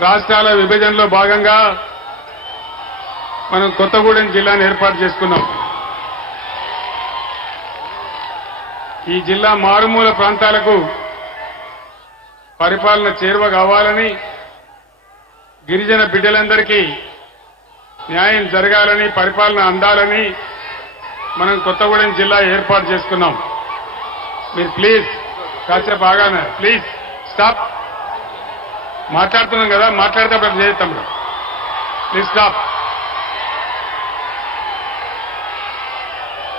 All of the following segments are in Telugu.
రాష్ట్రాల విభజనలో భాగంగా మనం కొత్తగూడెం జిల్లాను ఏర్పాటు చేసుకున్నాం. ఈ జిల్లా మారుమూల ప్రాంతాలకు పరిపాలన చేరువ కావాలని, గిరిజన బిడ్డలందరికీ న్యాయం జరగాలని, పరిపాలన అందాలని మనం కొత్తగూడెం జిల్లా ఏర్పాటు చేసుకున్నాం. మీరు ప్లీజ్ కాసేపు ఆగానే, ప్లీజ్ స్టాప్. మాట్లాడుతున్నాం కదా, మాట్లాడేటప్పుడు చేస్తాం. Please stop.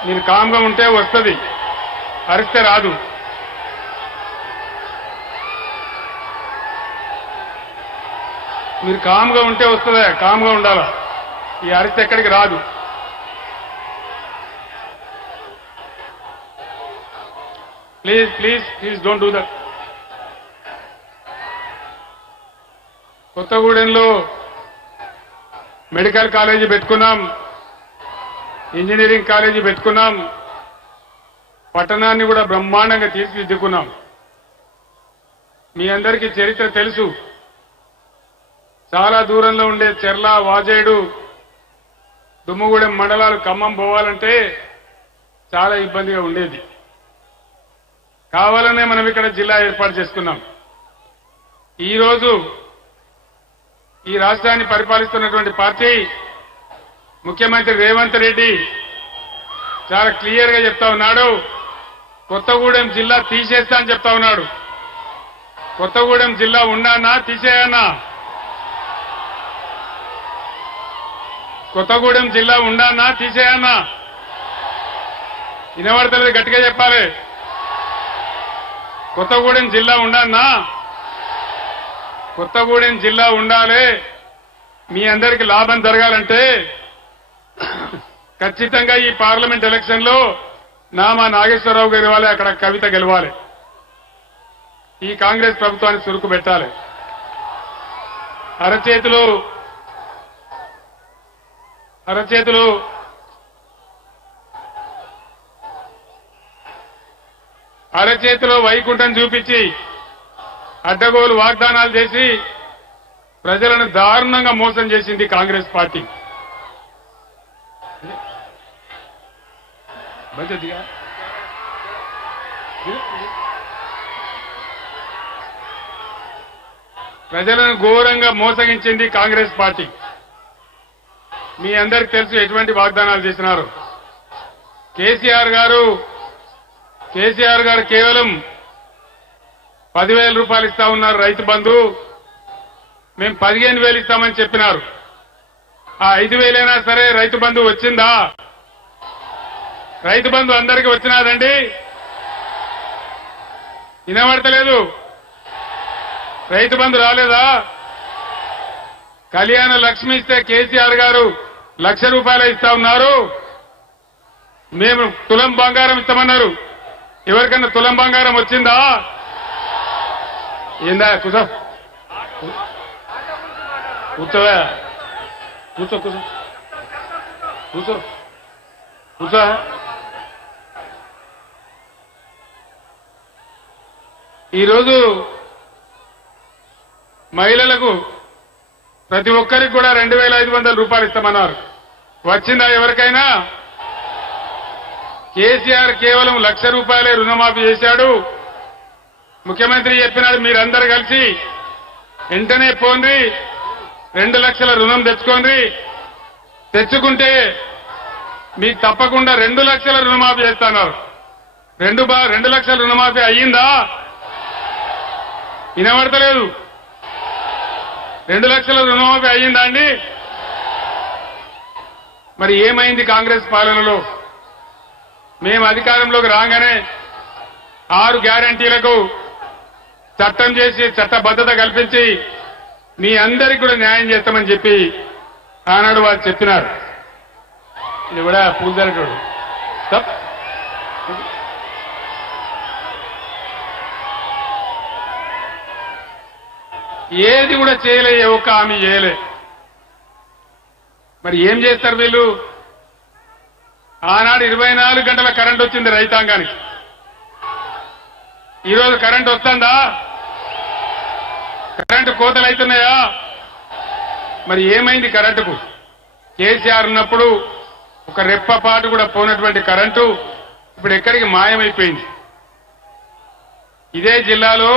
మీరు కామ్గా ఉంటే వస్తుంది, అరిస్తే రాదు. మీరు కామ్గా ఉంటే వస్తుందా? కామ్గా ఉండాలా. ఈ అరిస్తే ఎక్కడికి రాదు. Please please please don't do that. కొత్తగూడెంలో మెడికల్ కాలేజీ పెట్టుకున్నాం, ఇంజనీరింగ్ కాలేజీ పెట్టుకున్నాం, పట్టణాన్ని కూడా బ్రహ్మాండంగా తీర్చిదిద్దుకున్నాం. మీ అందరికీ చరిత్ర తెలుసు. చాలా దూరంలో ఉండే చెర్ల, వాజేడు, దుమ్ముగూడెం మండలాలు ఖమ్మం పోవాలంటే చాలా ఇబ్బందిగా ఉండేది. కావాలనే మనం ఇక్కడ జిల్లా ఏర్పాటు చేసుకున్నాం. ఈరోజు ఈ రాష్ట్రాన్ని పరిపాలిస్తున్నటువంటి పార్టీ ముఖ్యమంత్రి రేవంత్ రెడ్డి చాలా క్లియర్ గా చెప్తా ఉన్నాడు, కొత్తగూడెం జిల్లా తీసేస్తా అని చెప్తా ఉన్నాడు. కొత్తగూడెం జిల్లా ఉండానా తీసేయన్నా? కొత్తగూడెం జిల్లా ఉండానా తీసేయన్నా? వినబడతలేదు, గట్టిగా చెప్పాలి. కొత్తగూడెం జిల్లా ఉండానా? కొత్తగూడెం జిల్లా ఉండాలి. మీ అందరికీ లాభం జరగాలంటే ఖచ్చితంగా ఈ పార్లమెంట్ ఎలక్షన్ లో నామా నాగేశ్వరరావు గారి వాళ్ళే, అక్కడ కవిత గెలవాలి. ఈ కాంగ్రెస్ ప్రభుత్వాన్ని చురుకు పెట్టాలి. అరచేతిలో వైకుంఠం చూపించి అడ్డగోలు వాగ్దానాలు చేసి ప్రజలను దారుణంగా మోసం చేసింది కాంగ్రెస్ పార్టీ. ప్రజలను ఘోరంగా మోసగించింది కాంగ్రెస్ పార్టీ. మీ అందరికీ తెలుసు ఎటువంటి వాగ్దానాలు చేసినారు. కేసీఆర్ గారు కేవలం 10,000 రూపాయలు ఇస్తా ఉన్నారు రైతు బంధు. మేము 15,000 ఇస్తామని చెప్పినారు. ఆ 5,000 సరే రైతు బంధు వచ్చిందా? రైతు బంధు అందరికీ వచ్చినాదండి? వినబడతలేదు. రైతు బంధు రాలేదా? కళ్యాణ లక్ష్మి ఇస్తే కేసీఆర్ గారు 1,00,000 రూపాయలు ఇస్తా ఉన్నారు. మేము తులం బంగారం ఇస్తామన్నారు. ఎవరికన్నా తులం బంగారం వచ్చిందా? ఏందా? కూర్చో కూర్చోవా, కూర్చో కూర్చో కూర్చో కూర్చో. ఈరోజు మహిళలకు ప్రతి ఒక్కరికి కూడా 2,500 రూపాయలు ఇస్తామన్నారు. వచ్చిందా ఎవరికైనా? కేసీఆర్ కేవలం 1,00,000 రూపాయలే రుణమాఫీ చేశాడు. ముఖ్యమంత్రి చెప్పినాడు, మీరందరూ కలిసి వెంటనే పోండి, 2 లక్షల రుణం తెచ్చుకోండి. తెచ్చుకుంటే మీకు తప్పకుండా 2 లక్షల రుణమాఫీ చేస్తున్నారు. 2 లక్షల రుణమాఫీ అయ్యిందా? వినబడతలేదు. 2 లక్షల రుణమాఫీ అయ్యిందా అండి? మరి ఏమైంది కాంగ్రెస్ పాలనలో? మేము అధికారంలోకి రాగానే 6 గ్యారంటీలకు చట్టం చేసి చట్టబద్ధత కల్పించి మీ అందరికీ కూడా న్యాయం చేస్తామని చెప్పి ఆనాడు వారు చెప్పినారు. ఇది కూడా పూజారేటోడు ఏది కూడా చేయలే, ఏ ఒక్క హామీ చేయలే. మరి ఏం చేస్తారు వీళ్ళు? ఆనాడు 24 గంటల కరెంట్ వచ్చింది రైతాంగానికి. ఈరోజు కరెంట్ వస్తుందా? కరెంటు కోతలు అవుతున్నాయా? మరి ఏమైంది కరెంటుకు? కేసీఆర్ ఉన్నప్పుడు ఒక రెప్పపాటు కూడా పోనటువంటి కరెంటు ఇప్పుడు ఎక్కడికి మాయమైపోయింది. ఇదే జిల్లాలో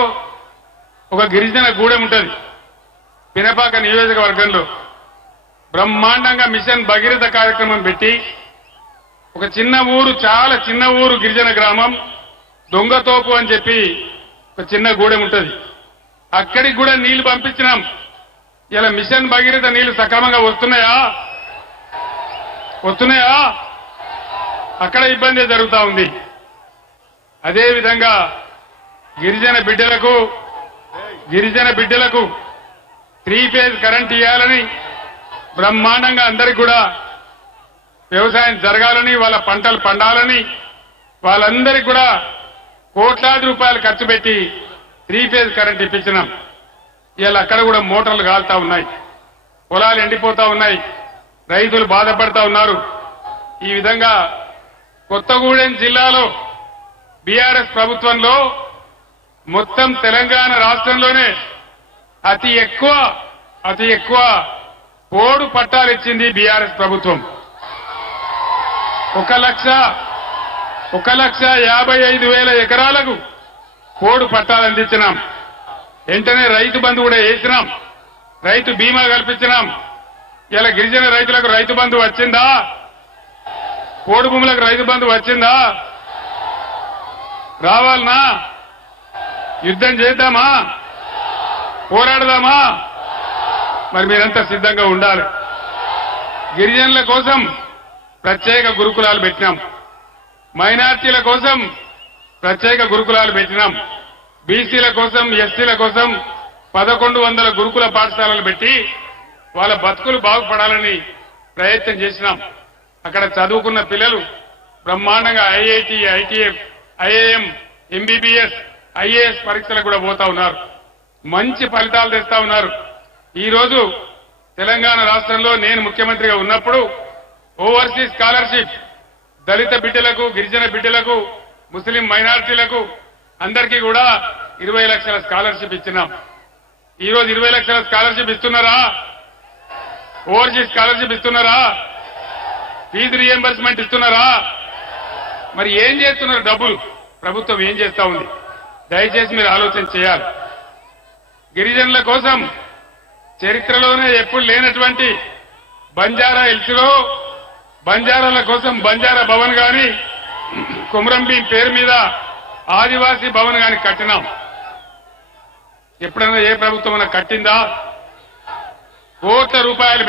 ఒక గిరిజన గూడెం ఉంటుంది పినపాక నియోజకవర్గంలో. బ్రహ్మాండంగా మిషన్ భగీరథ కార్యక్రమం పెట్టి ఒక చిన్న ఊరు, చాలా చిన్న ఊరు, గిరిజన గ్రామం దొంగతోపు అని చెప్పి ఒక చిన్న గూడెం ఉంటుంది. అక్కడికి కూడా నీళ్లు పంపించినాం. ఇలా మిషన్ భగీరథ నీళ్లు సక్రమంగా వస్తున్నాయా? అక్కడ ఇబ్బంది జరుగుతా ఉంది. అదేవిధంగా గిరిజన బిడ్డలకు 3 ఫేజ్ కరెంట్ ఇవ్వాలని, బ్రహ్మాండంగా అందరికి కూడా వ్యవసాయం జరగాలని, వాళ్ళ పంటలు పండాలని, వాళ్ళందరికీ కూడా కోట్లాది రూపాయలు ఖర్చు పెట్టి 3 ఫేజ్ కరెంట్ ఇప్పించినాం. ఇవాళ అక్కడ కూడా మోటార్లు కాలుతా ఉన్నాయి, పొలాలు ఎండిపోతా ఉన్నాయి, రైతులు బాధపడతా ఉన్నారు. ఈ విధంగా కొత్తగూడెం జిల్లాలో బీఆర్ఎస్ ప్రభుత్వంలో మొత్తం తెలంగాణ రాష్ట్రంలోనే అతి ఎక్కువ పోడు పట్టాలు ఇచ్చింది బీఆర్ఎస్ ప్రభుత్వం. 1,55,000 ఎకరాలకు పోడు పట్టాలు అందించినాం. వెంటనే రైతు బంధు కూడా వేసినాం, రైతు బీమా కల్పించినాం. ఇలా గిరిజన రైతులకు రైతు బంధు వచ్చిందా? పోడు భూములకు రైతు బంధు వచ్చిందా? రావాలనా? యుద్ధం చేద్దామా? పోరాడదామా? మరి మీరంతా సిద్ధంగా ఉండాలి. గిరిజనుల కోసం ప్రత్యేక గురుకులాలు పెట్టినాం, మైనార్టీల కోసం ప్రత్యేక గురుకులాలు పెట్టినాం, బీసీల కోసం, ఎస్టీల కోసం 1100 గురుకుల పాఠశాలలు పెట్టి వాళ్ళ బతుకులు బాగుపడాలని ప్రయత్నం చేసినాం. అక్కడ చదువుకున్న పిల్లలు బ్రహ్మాండంగా IIT, ITF, IIM, MBBS, IAS పరీక్షలకు కూడా పోతా ఉన్నారు. మంచి ఫలితాలు తెస్తా ఉన్నారు. ఈ రోజు తెలంగాణ రాష్ట్రంలో నేను ముఖ్యమంత్రిగా ఉన్నప్పుడు ఓవర్సీస్ స్కాలర్షిప్ దళిత బిడ్డలకు, గిరిజన బిడ్డలకు, ముస్లిం మైనారిటీలకు అందరికీ కూడా 20 లక్షల స్కాలర్షిప్ ఇచ్చినాం. ఈ రోజు 20 లక్షల స్కాలర్షిప్ ఇస్తున్నారా? ఓవర్సీస్ స్కాలర్షిప్ ఇస్తున్నారా? ఫీజు రియంబర్స్మెంట్ ఇస్తున్నారా? మరి ఏం చేస్తున్నారు? డబ్బులు ప్రభుత్వం ఏం చేస్తా ఉంది? దయచేసి మీరు ఆలోచన చేయాలి. గిరిజనుల కోసం చరిత్రలోనే ఎప్పుడు లేనటువంటి బంజారా హిల్స్లో బంజారాల కోసం బంజారా భవన్ గాని, కుమ్రంభీం పేరు మీద ఆదివాసీ భవన్ గాని కట్టినాం. ఎప్పుడైనా ఏ ప్రభుత్వం కట్టిందా? కోట్ల రూపాయలు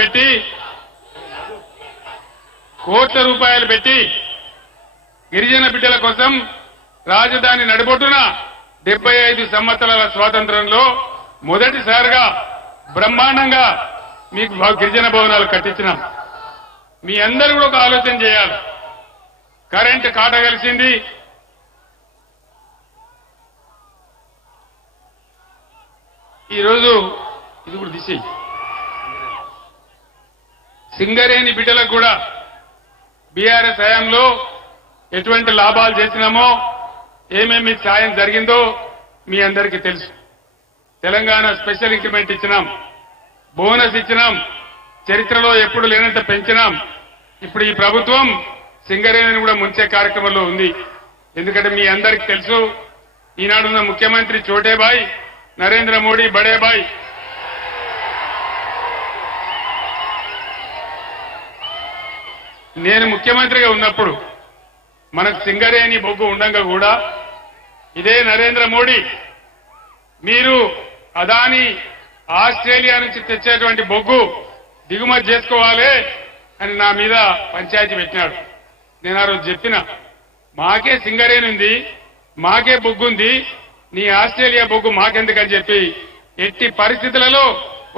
పెట్టి గిరిజన బిడ్డల కోసం రాజధాని నడిబొట్టున 75 సంవత్సరాల స్వాతంత్రంలో మొదటిసారిగా బ్రహ్మాండంగా మీకు గిరిజన భవనాలు కట్టించినాం. మీ అందరూ కూడా ఒక ఆలోచన చేయాలి. కరెంటు కాట కలిసింది. ఈరోజు ఇది కూడా తీసి సింగరేణి బిడ్డలకు కూడా బీఆర్ఎస్ హయాంలో ఎటువంటి లాభాలు చేసినామో, ఏమేమి సాయం జరిగిందో మీ అందరికీ తెలుసు. తెలంగాణ స్పెషల్ ఇంక్రిమెంట్ ఇచ్చినాం, బోనస్ ఇచ్చినాం, చరిత్రలో ఎప్పుడు లేనంత పెంచినాం. ఇప్పుడు ఈ ప్రభుత్వం సింగరేణిని కూడా ముంచే కార్యక్రమంలో ఉంది. ఎందుకంటే మీ అందరికీ తెలుసు, ఈనాడున్న ముఖ్యమంత్రి చోటేబాయ్ నరేంద్ర మోడీ బడేబాయ్ నేను ముఖ్యమంత్రిగా ఉన్నప్పుడు మనకు సింగరేణి బొగ్గు ఉండంగా కూడా ఇదే నరేంద్ర మోడీ మీరు అదాని ఆస్ట్రేలియా నుంచి తెచ్చేటువంటి బొగ్గు దిగుమతి చేసుకోవాలి అని నా మీద పంచాయతీ పెట్టినాడు. నేను ఆ రోజు చెప్పిన, మాకే సింగరేణి ఉంది, మాకే బొగ్గు ఉంది, నీ ఆస్ట్రేలియా బొగ్గు మాకెందుకని చెప్పి ఎట్టి పరిస్థితులలో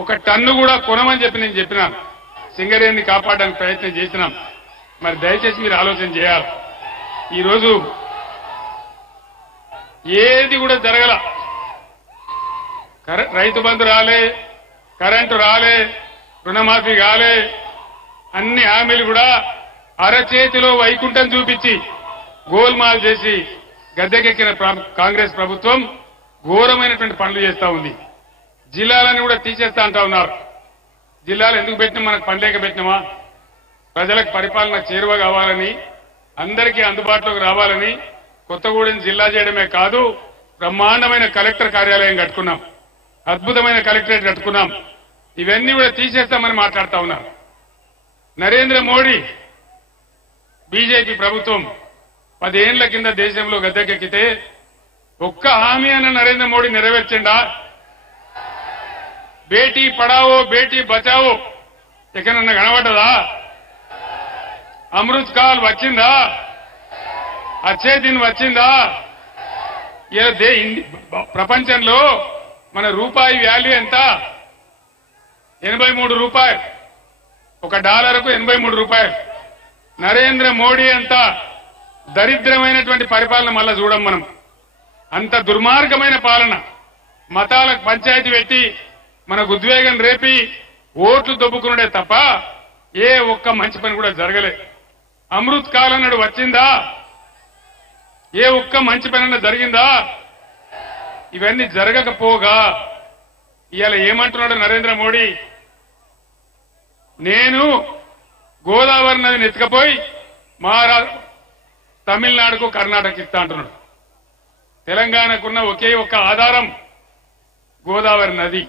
1 టన్ను కూడా కొనమని చెప్పి నేను చెప్పినాను. సింగరేణిని కాపాడడానికి ప్రయత్నం చేసినాం. మరి దయచేసి మీరు ఆలోచన చేయాలి. ఈరోజు ఏది కూడా జరగల. రైతు బంధు రాలే, కరెంటు రాలే, రుణమాఫీ కాలే, అన్ని హామీలు కూడా అరచేతిలో వైకుంఠం చూపించి గోల్మాల్ చేసి గద్దెకెక్కిన కాంగ్రెస్ ప్రభుత్వం ఘోరమైనటువంటి పనులు చేస్తా ఉంది. జిల్లాలను కూడా తీసేస్తా అంటా ఉన్నారు. జిల్లాలు ఎందుకు పెట్టినా, మనకు పనిలేక పెట్టినామా? ప్రజలకు పరిపాలన చేరువ కావాలని, అందరికీ అందుబాటులోకి రావాలని కొత్తగూడెం జిల్లా చేయడమే కాదు, బ్రహ్మాండమైన కలెక్టర్ కార్యాలయం కట్టుకున్నాం, అద్భుతమైన కలెక్టరేట్ కట్టుకున్నాం. ఇవన్నీ కూడా తీసేస్తామని మాట్లాడుతా ఉన్నారు. నరేంద్ర మోడీ బీజేపీ ప్రభుత్వం 10 ఏళ్ల కింద దేశంలో గద్దెకెక్కితే ఒక్క హామీ అన్న నరేంద్ర మోడీ నెరవేర్చిండా? బేటీ పడావో బేటీ బచావో ఎక్కడన్నా కనబడ్డదా? అమృత్ కాల్ వచ్చిందా? అచ్చే దిన్ వచ్చిందా? ప్రపంచంలో మన రూపాయి వాల్యూ ఎంత? 83 రూపాయలు. $1కు 83 రూపాయలు. నరేంద్ర మోడీ అంత దరిద్రమైనటువంటి పరిపాలన మళ్ళా చూడం మనం. అంత దుర్మార్గమైన పాలన, మతాలకు పంచాయతీ పెట్టి మనకు ఉద్వేగం రేపి ఓట్లు దొబ్బుకున్నాడే తప్ప ఏ ఒక్క మంచి పని కూడా జరగలే. అమృత్ కాల్ అన్నాడు, వచ్చిందా? ఏ ఒక్క మంచి పని అన్నా జరిగిందా? ఇవన్నీ జరగకపోగా ఇవాళ ఏమంటున్నాడు నరేంద్ర మోడీ? నేను గోదావరి నదిని ఎత్తుకపోయి తమిళనాడుకు కర్ణాటక ఇస్తా అంటున్నాడు. తెలంగాణకున్న ఒకే ఒక్క ఆధారం గోదావరి నది.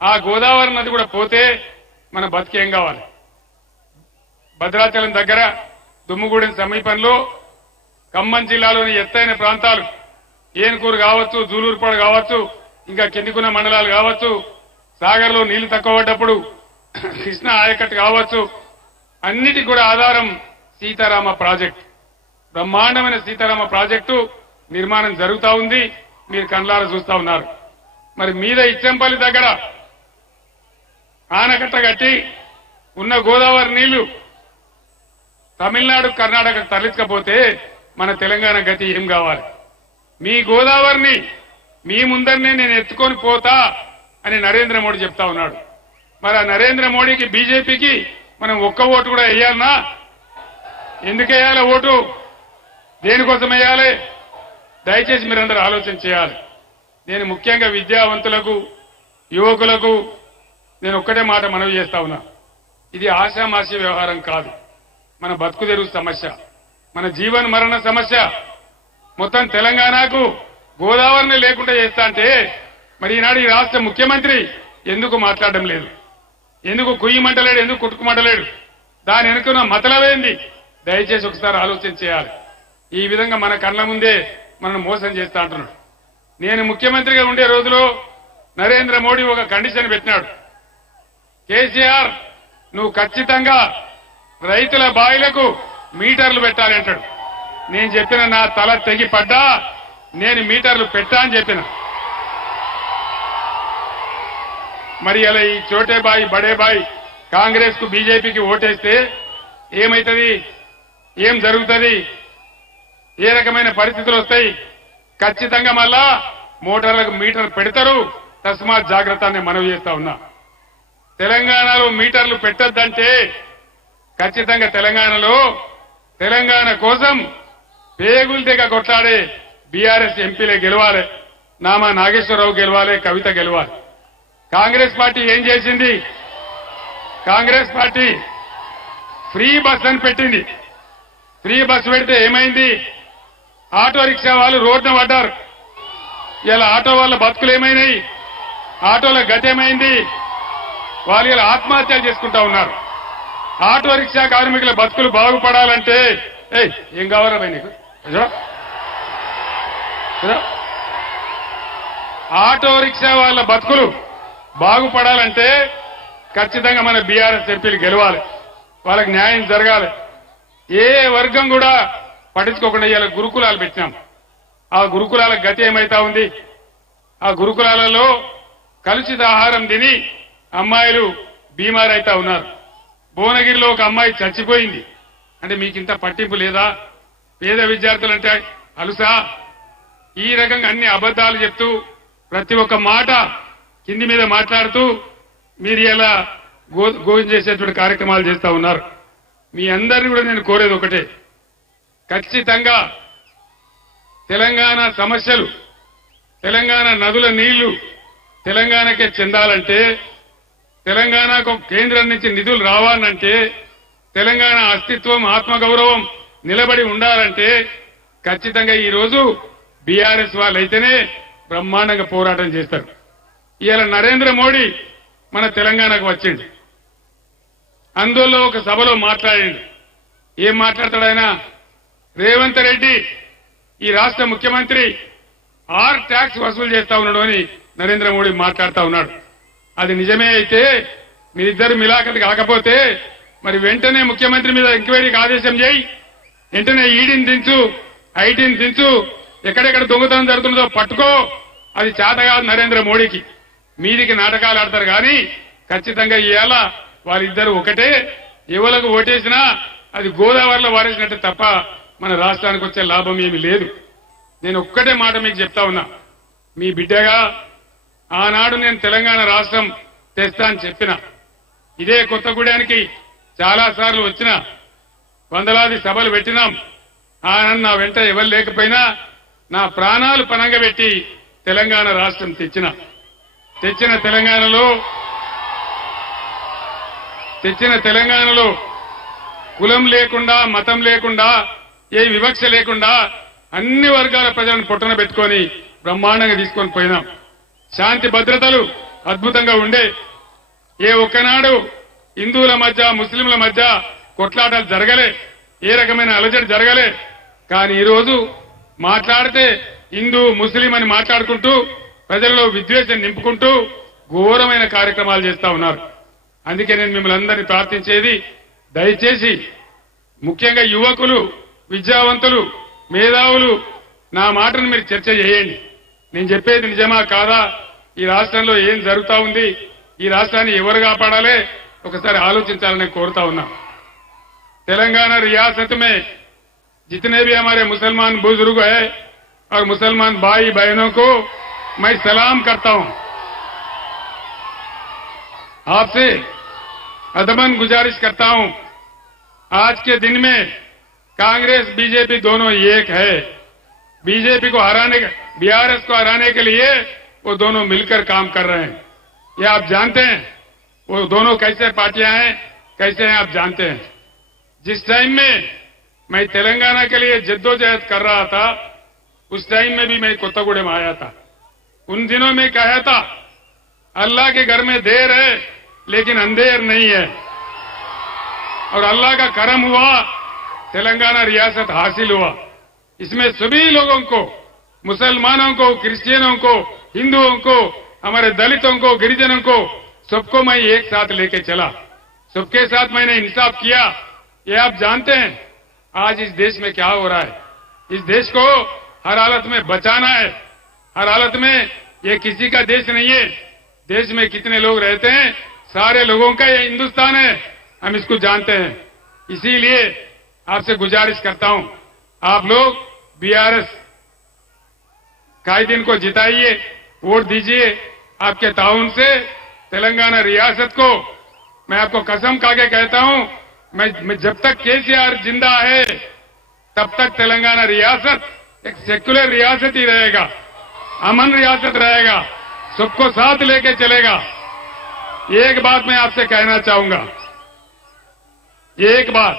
ఆ గోదావరి నది కూడా పోతే మన బతికేం కావాలి? భద్రాచలం దగ్గర దుమ్ముగూడెం సమీపంలో ఖమ్మం జిల్లాలోని ఎత్తైన ప్రాంతాలు, ఏనుకూరు కావచ్చు, జూలూరుపాడు కావచ్చు, ఇంకా కిందికున్న మండలాలు కావచ్చు, సాగర్లో నీళ్లు తక్కువ పడ్డప్పుడు కృష్ణా ఆయకట్టు కావచ్చు, అన్నిటికీ కూడా ఆధారం సీతారామ ప్రాజెక్టు. బ్రహ్మాండమైన సీతారామ ప్రాజెక్టు నిర్మాణం జరుగుతా ఉంది. మీరు కళ్ళారా చూస్తా ఉన్నారు. మరి మీద ఇచ్చంపల్లి దగ్గర ఆనకట్ట కట్టి ఉన్న గోదావరి నీళ్లు తమిళనాడు కర్ణాటకకు తరలించకపోతే మన తెలంగాణ గతి ఏం కావాలి? మీ గోదావరిని మీ ముందరనే నేను ఎత్తుకొని పోతా అని నరేంద్ర మోడీ చెప్తా ఉన్నాడు. మరి ఆ నరేంద్ర మోడీకి, బీజేపీకి మనం ఒక్క ఓటు కూడా వేయాలనా? ఎందుకు వేయాలి ఓటు? దేనికోసం వేయాలి? దయచేసి మీరందరూ ఆలోచన చేయాలి. నేను ముఖ్యంగా విద్యావంతులకు, యువకులకు నేను ఒక్కటే మాట మనవి చేస్తా ఉన్నా. ఇది ఆషామాషి వ్యవహారం కాదు. మన బతుకు తెరువు సమస్య, మన జీవన మరణ సమస్య. మొత్తం తెలంగాణకు గోదావరిని లేకుండా చేస్తా అంటే మరి ఈనాడు ఈ రాష్ట్ర ముఖ్యమంత్రి ఎందుకు మాట్లాడడం లేదు? ఎందుకు కుయ్యమంటలేడు? ఎందుకు కుట్టుకుమంటలేడు? దాని వెనుకున్న మతలవేంది? దయచేసి ఒకసారి ఆలోచన చేయాలి. ఈ విధంగా మన కళ్ళ ముందే మనం మోసం చేస్తా అంటున్నాడు. నేను ముఖ్యమంత్రిగా ఉండే రోజులో నరేంద్ర మోడీ ఒక కండిషన్ పెట్టినాడు. కేసీఆర్, నువ్వు ఖచ్చితంగా రైతుల బాయిలకు మీటర్లు పెట్టాలి అంటాడు. నేను చెప్పిన, నా తల తెగి పడ్డా నేను మీటర్లు పెట్టా అని చెప్పిన. మరి అలా ఈ చోటే బాయి బడే బాయి కాంగ్రెస్ కు బీజేపీకి ఓటేస్తే ఏమైతుంది? ఏం జరుగుతుంది? ఏ రకమైన పరిస్థితులు వస్తాయి? ఖచ్చితంగా మళ్ళా మోటార్లకు మీటర్ పెడతారు. తస్మాత్ జాగ్రత్త అని మనవి చేస్తా ఉన్నా. తెలంగాణలో మీటర్లు పెట్టొద్దంటే ఖచ్చితంగా తెలంగాణ కోసం పేగులు తెగ కొట్లాడే బీఆర్ఎస్ ఎంపీలే గెలవాలి. నామా నాగేశ్వరరావు గెలవాలి, కవిత గెలవాలి. కాంగ్రెస్ పార్టీ ఏం చేసింది? కాంగ్రెస్ పార్టీ ఫ్రీ బస్ అని పెట్టింది. ఫ్రీ బస్ పెడితే ఏమైంది? ఆటో రిక్షా వాళ్ళు రోడ్డున పడ్డారు. ఇలా ఆటో వాళ్ళ బతుకులు ఏమైనాయి? ఆటోల గతి ఏమైంది? వాళ్ళు ఇలా ఆత్మహత్యలు చేసుకుంటా ఉన్నారు. ఆటో రిక్షా కార్మికుల బతుకులు బాగుపడాలంటే ఏం కావాలా భయ్ నీకు? ఆటో రిక్షా వాళ్ళ బతుకులు బాగుపడాలంటే ఖచ్చితంగా మన బీఆర్ఎస్ ఎంపీలు గెలవాలి. వాళ్ళకి న్యాయం జరగాలి. ఏ వర్గం కూడా పట్టించుకోకుండా ఇవాళ గురుకులాలు పెట్టినాం. ఆ గురుకులాల గతి ఏమైతా ఉంది? ఆ గురుకులాలలో కలుషిత ఆహారం తిని అమ్మాయిలు బీమారైతా ఉన్నారు. భువనగిరిలో ఒక అమ్మాయి చచ్చిపోయింది. అంటే మీకింత పట్టింపు లేదా? పేద విద్యార్థులంటే అలుసా? ఈ రకంగా అన్ని అబద్దాలు చెప్తూ ప్రతి ఒక్క మాట కింది మీద మాట్లాడుతూ మీరు ఇలా గోవిం చేసేటువంటి కార్యక్రమాలు చేస్తా ఉన్నారు. మీ అందరినీ కూడా నేను కోరేది ఒకటే, ఖచ్చితంగా తెలంగాణ సమస్యలు, తెలంగాణ నదుల నీళ్లు, తెలంగాణకే చెందాలంటే, తెలంగాణకు కేంద్రం నుంచి నిధులు రావాలంటే, తెలంగాణ అస్తిత్వం ఆత్మగౌరవం నిలబడి ఉండాలంటే ఖచ్చితంగా ఈ రోజు బీఆర్ఎస్ వాళ్ళైతేనే బ్రహ్మాండంగా పోరాటం చేస్తారు. ఇవాళ నరేంద్ర మోడీ మన తెలంగాణకు వచ్చిండు. అందులో ఒక సభలో మాట్లాడిండు. ఏం మాట్లాడతాడు ఆయన? రేవంత్ రెడ్డి ఈ రాష్ట్ర ముఖ్యమంత్రి ట్యాక్స్ వసూలు చేస్తా ఉన్నాడు అని నరేంద్ర మోడీ మాట్లాడుతా ఉన్నాడు. అది నిజమే అయితే మీరిద్దరు మిలాఖత్ కాకపోతే మరి వెంటనే ముఖ్యమంత్రి మీద ఎంక్వైరీకి ఆదేశం చేయి, వెంటనే ఈడీని దించు, ఐటీని దించు, ఎక్కడెక్కడ దొంగతనం జరుగుతుందో పట్టుకో. అది చేత కాదు నరేంద్ర మోడీకి. మీదికి నాటకాలు ఆడతారు కానీ ఖచ్చితంగా ఇవాళ వారిద్దరు ఒకటే. ఎవరికి ఓటేసినా అది గోదావరిలో వారేసినట్టే తప్ప మన రాష్ట్రానికి వచ్చే లాభం ఏమీ లేదు. నేను ఒక్కటే మాట మీకు చెప్తా ఉన్నా. మీ బిడ్డగా ఆనాడు నేను తెలంగాణ రాష్ట్రం తెస్తా అని చెప్పిన. ఇదే కొత్తగూడెనికి చాలా సార్లు వచ్చిన, వందలాది సభలు పెట్టినాం. ఆనంద్ నా వెంట ఎవరు లేకపోయినా నా ప్రాణాలు పనంగా పెట్టి తెలంగాణ రాష్ట్రం తెచ్చిన తెలంగాణలో కులం లేకుండా, మతం లేకుండా, ఏ వివక్ష లేకుండా అన్ని వర్గాల ప్రజలను పొట్టన పెట్టుకొని బ్రహ్మాండంగా తీసుకొని పోయినాం. శాంతి భద్రతలు అద్భుతంగా ఉండే. ఏ ఒక్కనాడు హిందువుల మధ్య, ముస్లింల మధ్య కొట్లాటలు జరగలే, ఏ రకమైన అలజడి జరగలే. కానీ ఈరోజు మాట్లాడితే హిందూ ముస్లిం అని మాట్లాడుకుంటూ ప్రజల్లో విద్వేషం నింపుకుంటూ ఘోరమైన కార్యక్రమాలు చేస్తా ఉన్నారు. అందుకే నేను మిమ్మల్ని అందరినీ ప్రార్థించేది, దయచేసి ముఖ్యంగా యువకులు, విద్యావంతులు, మేధావులు నా మాటను మీరు చర్చ చేయండి. నేను చెప్పేది నిజమా కాదా, ఈ రాష్ట్రంలో ఏం జరుగుతా ఉంది, ఈ రాష్ట్రాన్ని ఎవరు కాపాడాలి ఒకసారి ఆలోచించాలని కోరుతా ఉన్నా. तेलंगाना रियासत में जितने भी हमारे मुसलमान बुजुर्ग हैं और मुसलमान भाई बहनों को मैं सलाम करता हूं. आपसे अदबन गुजारिश करता हूं, आज के दिन में कांग्रेस बीजेपी दोनों एक है. बीजेपी को हराने, बीआरएस को हराने के लिए वो दोनों मिलकर काम कर रहे हैं. ये आप जानते हैं वो दोनों कैसे पार्टियां हैं, कैसे हैं आप जानते हैं. जिस टाइम में मैं तेलंगाना के लिए जद्दोजहद कर रहा था उस टाइम में भी मैं कोत्तागुड़े में आया था. उन दिनों में कहा था अल्लाह के घर में देर है लेकिन अंधेर नहीं है, और अल्लाह का करम हुआ, तेलंगाना रियासत हासिल हुआ. इसमें सभी लोगों को, मुसलमानों को, क्रिश्चियनों को, हिंदुओं को, हमारे दलितों को, गिरिजनों को, सबको मैं एक साथ लेके चला. सबके साथ मैंने इंसाफ किया. ये आप जानते हैं आज इस देश में क्या हो रहा है. इस देश को हर हालत में बचाना है. हर हालत में ये किसी का देश नहीं है. देश में कितने लोग रहते हैं, सारे लोगों का ये हिंदुस्तान है, हम इसको जानते हैं. इसीलिए आपसे गुजारिश करता हूं, आप लोग बीआरएस कायदीन को जिताइए, वोट दीजिए. आपके ताउन से तेलंगाना रियासत को मैं आपको कसम खा के कहता हूं, मैं जब तक केसीआर जिंदा है तब तक तेलंगाना रियासत एक सेक्युलर रियासत ही रहेगा, अमन रियासत रहेगा, सबको साथ लेके चलेगा. एक बात मैं आपसे कहना चाहूंगा, एक बात,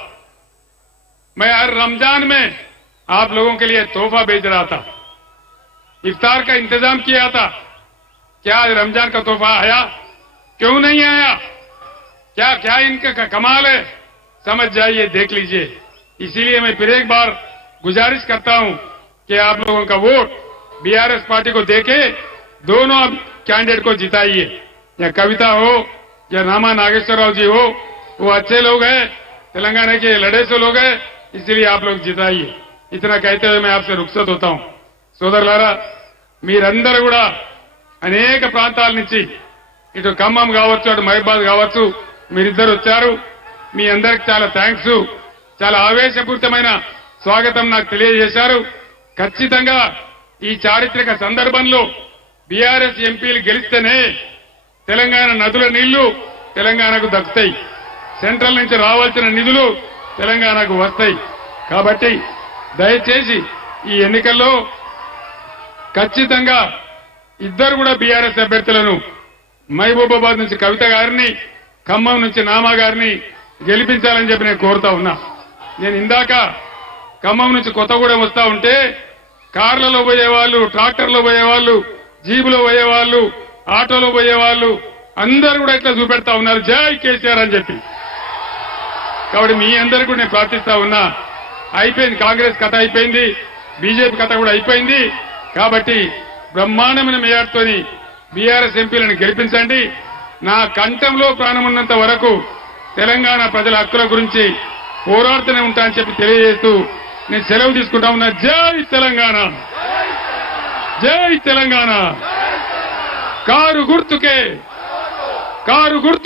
मैं हर रमजान में आप लोगों के लिए तोहफा भेज रहा था, इफ्तार का इंतजाम किया था. क्या आज रमजान का तोहफा आया? क्यों नहीं आया? क्या क्या इनका कमाल है, समझ जाइए, देख लीजिए. इसीलिए मैं फिर एक बार गुजारिश करता हूं कि आप लोगों का वोट बीआरएस पार्टी को देके दोनों कैंडिडेट को जिताइए. या कविता हो या रामा नागेश्वरराव जी हो, वो अच्छे लोग हैं, तेलंगाना के लड़ेसो लोग हैं, इसलिए आप लोग जिताइए. इतना कहते हुए मैं आपसे रुखसत होता हूं. సోదరులారా, మీరందరూ కూడా అనేక ప్రాంతాల నుంచి, ఇటు ఖమ్మం కావచ్చు, అటు మహబాద్ కావచ్చు, మీరిద్దరు వచ్చారు. మీ అందరికి చాలా థ్యాంక్స్. చాలా ఆవేశపూరితమైన స్వాగతం నాకు తెలియజేశారు. ఖచ్చితంగా ఈ చారిత్రక సందర్భంలో బీఆర్ఎస్ ఎంపీలు గెలిస్తేనే తెలంగాణ నదుల నీళ్లు తెలంగాణకు దక్కుతాయి, సెంట్రల్ నుంచి రావాల్సిన నిధులు తెలంగాణకు వస్తాయి. కాబట్టి దయచేసి ఈ ఎన్నికల్లో ఖచ్చితంగా ఇద్దరు కూడా బీఆర్ఎస్ అభ్యర్థులను మహబూబాబాద్ నుంచి కవిత గారిని, ఖమ్మం నుంచి నామా గారిని గెలిపించాలని చెప్పి నేను కోరుతా ఉన్నా. నేను ఇందాక ఖమ్మం నుంచి కొత్తగూడెం వస్తా ఉంటే కార్లలో పోయేవాళ్ళు, ట్రాక్టర్లో పోయేవాళ్ళు, జీబులో పోయేవాళ్ళు, ఆటోలో పోయేవాళ్ళు అందరూ కూడా ఇట్లా చూపెడతా ఉన్నారు జై కేసీఆర్ అని చెప్పి. కాబట్టి మీ అందరికీ కూడా నేను ప్రార్థిస్తా ఉన్నా, అయిపోయింది కాంగ్రెస్ కథ అయిపోయింది, బీజేపీ కథ కూడా అయిపోయింది. కాబట్టి బ్రహ్మాండమైన మేయర్తోని బీఆర్ఎస్ ఎంపీలను గెలిపించండి. నా కంఠంలో ప్రాణం ఉన్నంత వరకు తెలంగాణ ప్రజల హక్కుల గురించి పోరాడుతూనే ఉంటా అని చెప్పి తెలియజేస్తూ నేను సెలవు తీసుకుంటా ఉన్నా. జై తెలంగాణ, జై తెలంగాణ. కారు గుర్తుకే, కారు గుర్తు